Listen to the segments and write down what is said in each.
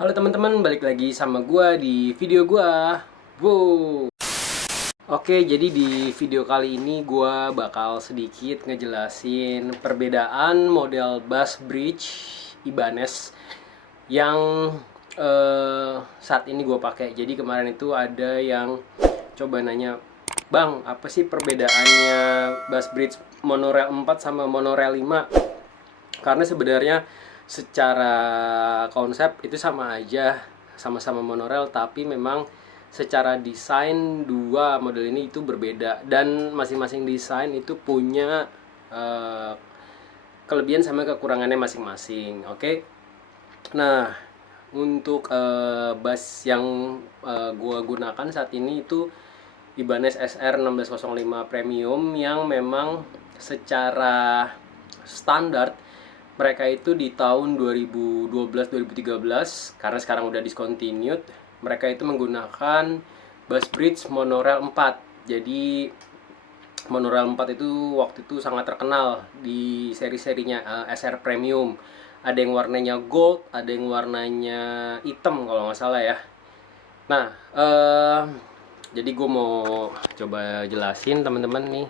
Halo teman-teman, balik lagi sama gua di video gua. Wow. Oke, jadi di video kali ini gua bakal sedikit ngejelasin perbedaan model bass bridge Ibanez yang saat ini gua pakai. Jadi kemarin itu ada yang coba nanya, "Bang, apa sih perbedaannya bass bridge monorail 4 sama monorail 5?" Karena sebenarnya secara konsep itu sama aja, sama-sama monorail, tapi memang secara desain dua model ini itu berbeda, dan masing-masing desain itu punya eh, kelebihan sama kekurangannya masing-masing. Oke. Nah, untuk bass yang gua gunakan saat ini itu Ibanez SR1605 Premium, yang memang secara standar mereka itu di tahun 2012-2013, karena sekarang udah discontinued, mereka itu menggunakan bass bridge monorail 4. Jadi monorail 4 itu waktu itu sangat terkenal di seri-serinya SR Premium. Ada yang warnanya gold, ada yang warnanya hitam kalau nggak salah ya. Nah, jadi gue mau coba jelasin teman-teman nih.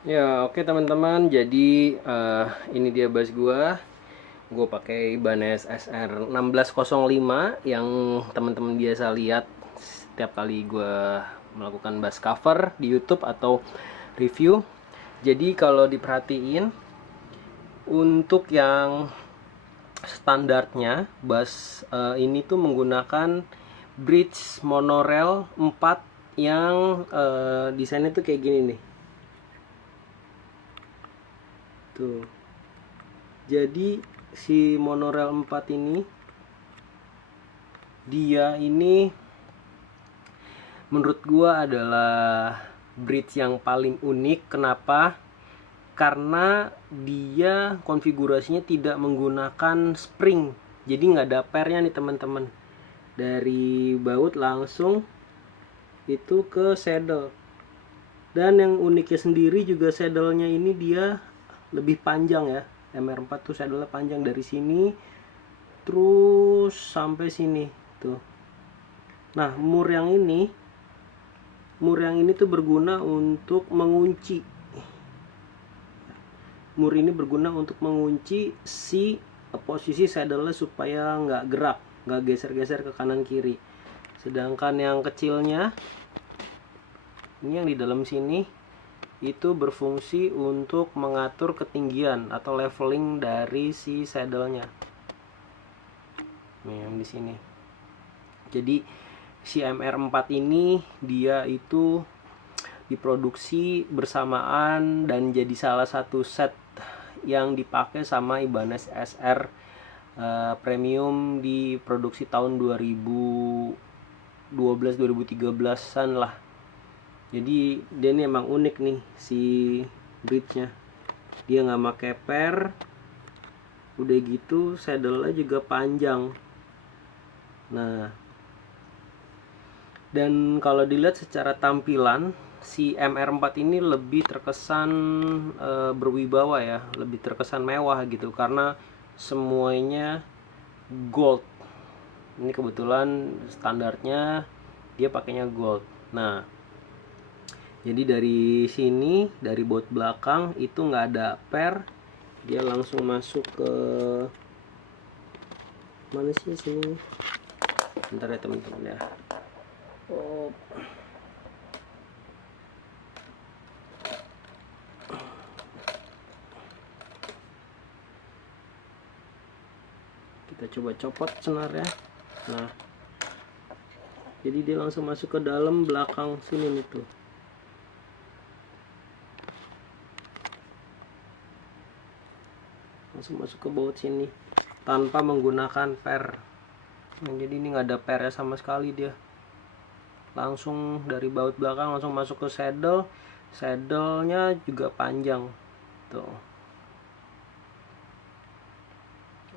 Ya, oke teman-teman. Jadi ini dia bass gue pakai Ibanez SR1605 yang teman-teman biasa lihat setiap kali gue melakukan bass cover di YouTube atau review. Jadi kalau diperhatiin, untuk yang standarnya bass ini tuh menggunakan bridge monorail 4 yang desainnya tuh kayak gini nih. Tuh. Jadi si monorail 4 ini, dia ini menurut gua adalah bridge yang paling unik. Kenapa? Karena dia konfigurasinya tidak menggunakan spring. Jadi nggak ada pernya nih teman-teman. Dari baut langsung itu ke saddle. Dan yang uniknya sendiri juga saddle-nya ini dia lebih panjang ya. MR4 tuh saddle panjang dari sini terus sampai sini tuh. Nah, mur yang ini tuh berguna untuk mengunci. Mur ini berguna untuk mengunci si posisi saddle supaya nggak gerak, nggak geser-geser ke kanan kiri. Sedangkan yang kecilnya ini yang di dalam sini itu berfungsi untuk mengatur ketinggian atau leveling dari si saddle-nya. Nih, yang di sini. Jadi si MR4 ini dia itu diproduksi bersamaan dan jadi salah satu set yang dipakai sama Ibanez SR Premium di produksi tahun 2012-2013an lah. Jadi dia ini emang unik nih si bridge-nya. Dia nggak pakai per. Udah gitu saddle-nya juga panjang. Nah, dan kalau dilihat secara tampilan, si MR4 ini lebih terkesan berwibawa ya, lebih terkesan mewah gitu, karena semuanya gold. Ini kebetulan standarnya dia pakainya gold. Nah, jadi dari sini, dari baut belakang itu nggak ada per, dia langsung masuk ke mana sih sini? Bentar ya teman-teman ya. Oh. Kita coba copot senarnya. Nah, jadi dia langsung masuk ke dalam belakang sini nih tuh. Langsung masuk ke baut sini tanpa menggunakan per. Nah, jadi ini nggak ada pernya sama sekali, dia langsung dari baut belakang langsung masuk ke saddle. Saddle-nya juga panjang tuh.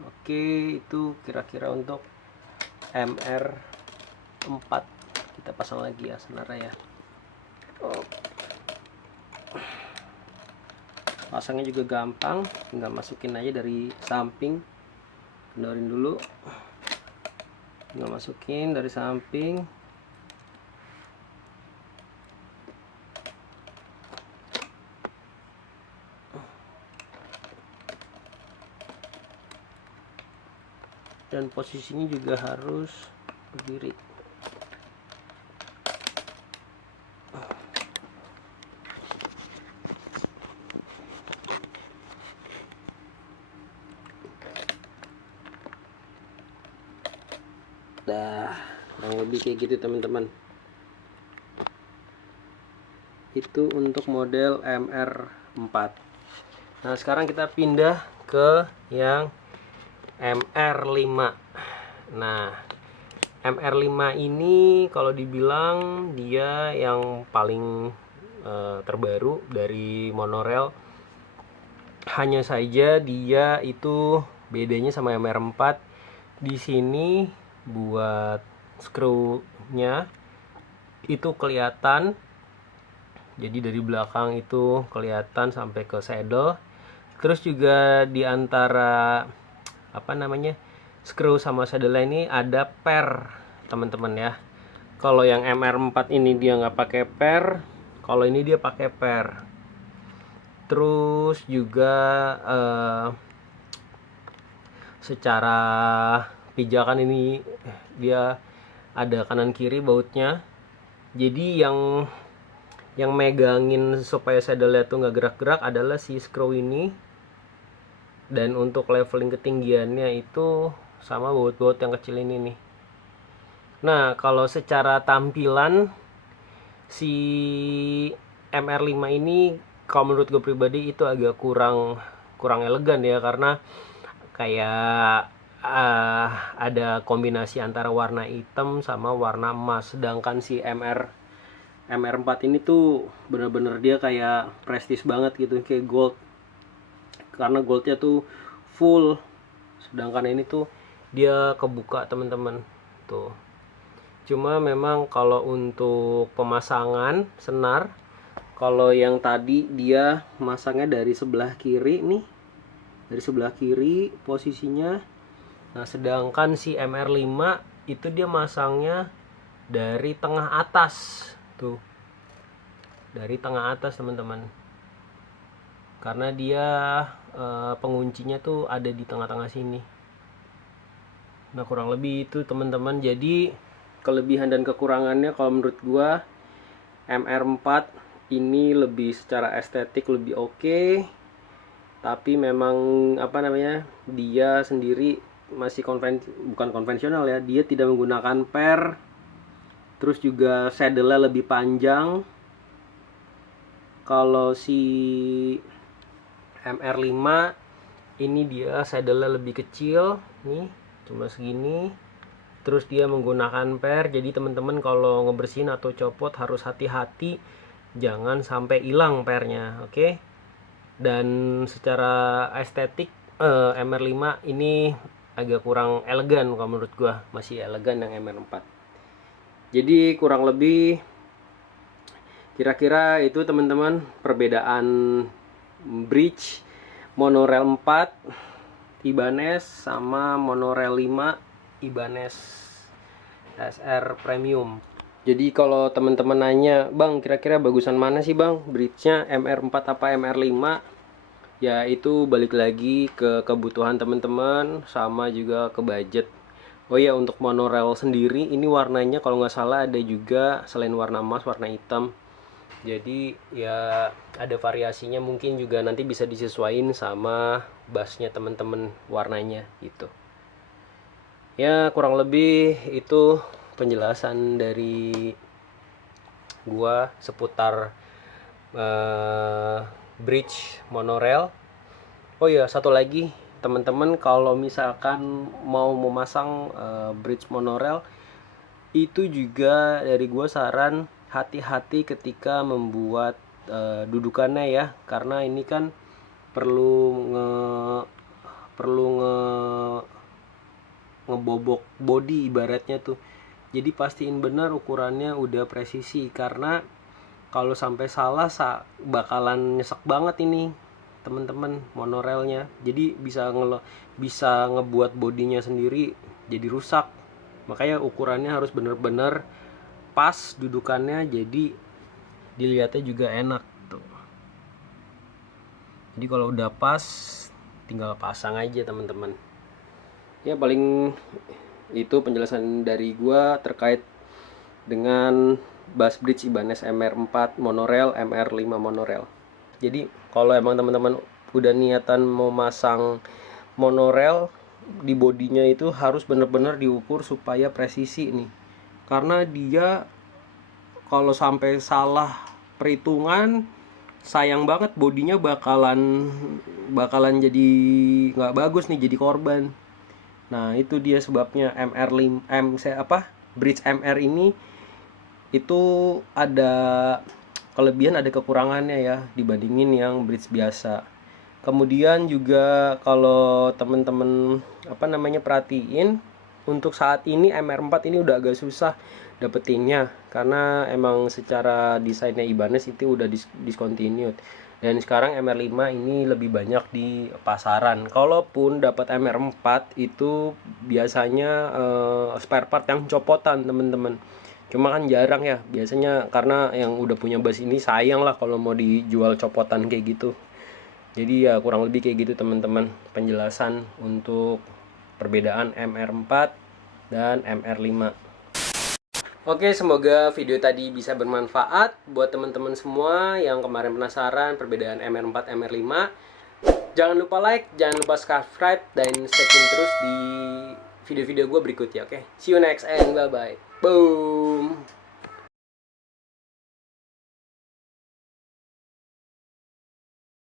Oke, itu kira-kira untuk MR4. Kita pasang lagi ya senarnya ya. Pasangnya juga gampang, tinggal masukin aja dari samping, kendorin dulu. tinggal masukin dari samping. Dan posisinya juga harus berdiri. Dah, kurang lebih kayak gitu teman-teman. Itu untuk model MR4. Nah, sekarang kita pindah ke yang MR5. Nah, MR5 ini kalau dibilang dia yang paling terbaru dari monorail. Hanya saja dia itu bedanya sama MR4. Di sini buat screw-nya itu kelihatan. Jadi dari belakang itu kelihatan sampai ke saddle. Terus juga di antara screw sama saddle ini ada per, teman-teman ya. Kalau yang MR4 ini dia nggak pakai per, kalau ini dia pakai per. Terus juga secara pijakan ini dia ada kanan kiri bautnya. Jadi yang megangin supaya saddle-nya tuh nggak gerak-gerak adalah si screw ini. Dan untuk leveling ketinggiannya itu sama baut-baut yang kecil ini nih. Nah, kalau secara tampilan si MR5 ini kalau menurut gue pribadi itu agak kurang elegan ya, karena kayak ada kombinasi antara warna hitam sama warna emas. Sedangkan si MR4 ini tuh bener-bener dia kayak prestis banget gitu, kayak gold, karena goldnya tuh full. Sedangkan ini tuh dia kebuka teman-teman tuh. Cuma memang kalau untuk pemasangan senar, kalau yang tadi dia masangnya dari sebelah kiri nih, dari sebelah kiri posisinya. Nah, sedangkan si MR5 itu dia masangnya dari tengah atas tuh, dari tengah atas teman-teman, karena dia penguncinya tuh ada di tengah-tengah sini. Nah, kurang lebih itu teman-teman. Jadi kelebihan dan kekurangannya kalau menurut gua MR4 ini lebih secara estetik lebih oke. Tapi memang dia sendiri masih bukan konvensional ya. Dia tidak menggunakan per. Terus juga saddle-nya lebih panjang. Kalau si MR5 ini dia saddle-nya lebih kecil nih, cuma segini. Terus dia menggunakan per. Jadi teman-teman kalau ngebersihin atau copot harus hati-hati, jangan sampai hilang pernya, oke? Dan secara estetik MR5 ini agak kurang elegan kalau menurut gua, masih elegan yang MR4. Jadi kurang lebih kira-kira itu teman-teman perbedaan bridge monorail 4 Ibanez sama monorail 5 Ibanez SR Premium. Jadi kalau teman-teman nanya, "Bang, kira-kira bagusan mana sih, Bang? Bridge-nya MR4 apa MR5?" Ya itu balik lagi ke kebutuhan teman-teman sama juga ke budget. Oh ya, untuk monorail sendiri ini warnanya kalau nggak salah ada juga selain warna emas, warna hitam. Jadi ya ada variasinya, mungkin juga nanti bisa disesuaikan sama bassnya teman-teman warnanya gitu. Ya kurang lebih itu penjelasan dari gua seputar bridge monorail. Oh ya, satu lagi teman-teman, kalau misalkan mau memasang bridge monorail itu juga dari gua saran hati-hati ketika membuat dudukannya ya, karena ini kan perlu ngebobok body ibaratnya tuh. Jadi pastiin benar ukurannya udah presisi, karena kalau sampai salah bakalan nyesek banget ini teman-teman monorailnya. Jadi bisa ngebuat bodinya sendiri jadi rusak. Makanya ukurannya harus bener-bener pas dudukannya, jadi dilihatnya juga enak tuh. Jadi kalau udah pas tinggal pasang aja teman-teman. Ya paling itu penjelasan dari gua terkait dengan bass bridge Ibanez MR4 monorail, MR5 monorail. Jadi kalau emang teman-teman udah niatan mau masang monorail, di bodinya itu harus bener-bener diukur supaya presisi nih. Karena dia kalau sampai salah perhitungan, sayang banget, bodinya bakalan jadi nggak bagus nih, jadi korban. Nah itu dia sebabnya bridge MR ini itu ada kelebihan ada kekurangannya ya dibandingin yang bridge biasa. Kemudian juga kalau temen-temen perhatiin, untuk saat ini MR4 ini udah agak susah dapetinnya karena emang secara desainnya Ibanez itu udah discontinued. Dan sekarang MR5 ini lebih banyak di pasaran. Kalaupun dapat MR4 itu biasanya spare part yang copotan temen-temen. Cuma kan jarang ya, biasanya karena yang udah punya bass ini sayang lah kalau mau dijual copotan kayak gitu. Jadi ya kurang lebih kayak gitu teman-teman penjelasan untuk perbedaan MR4 dan MR5. Oke, semoga video tadi bisa bermanfaat buat teman-teman semua yang kemarin penasaran perbedaan MR4 MR5. Jangan lupa like, jangan lupa subscribe, dan stay tune terus di video-video gue berikutnya. Oke, see you next and bye bye. Boom.